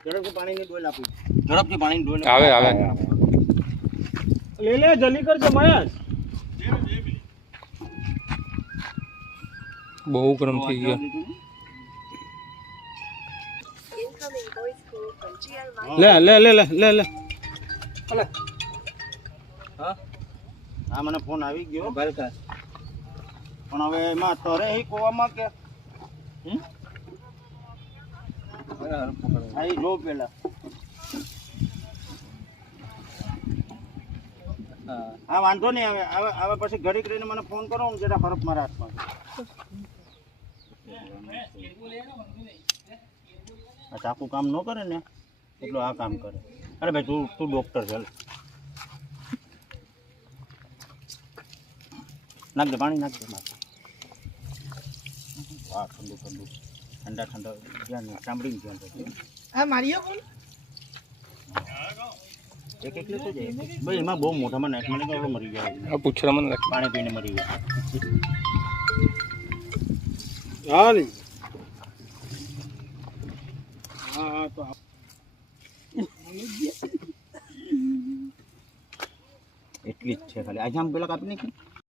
ઝડપથી પાણીની ડોલ આપી. ઝડપથી પાણીની ડોલ આવે આવે ले ले जल्दी कर दे महेश બહુ ગરમ થઈ ગયા ले ले ले ले ले ले હા મને ફોન આવી ગયો પણ હવે એમાં તરે હી કોવામાં કે હા જો પેલા હા વાંધો નહીં હવે હવે પછી ઘડી કરીને મને ફોન કરો ને જરા ફરક મારા હાથમાં આ ચાકુ કામ ન કરે ને એટલું આ કામ કરે અરે ભાઈ તું ડોક્ટર ચાલ નાખ દે પાણી નાખ દે વાહ ઠંડુ ઠંડુ ઠંડા ઠંડા ધ્યાન સાંભળીને ધ્યાન રાખજો આ મારીઓ કોણ એક એક લેતો જાય ભાઈ એમાં બહુ મોટામાં નાખ મને તો મરી જાય આ પૂછરામાં નાખ પાણી પીને મરી ગયા हाँ नहीं हाँ तो એટલી જ છે ખાલી આજે આમ પેલા કાપી નાખી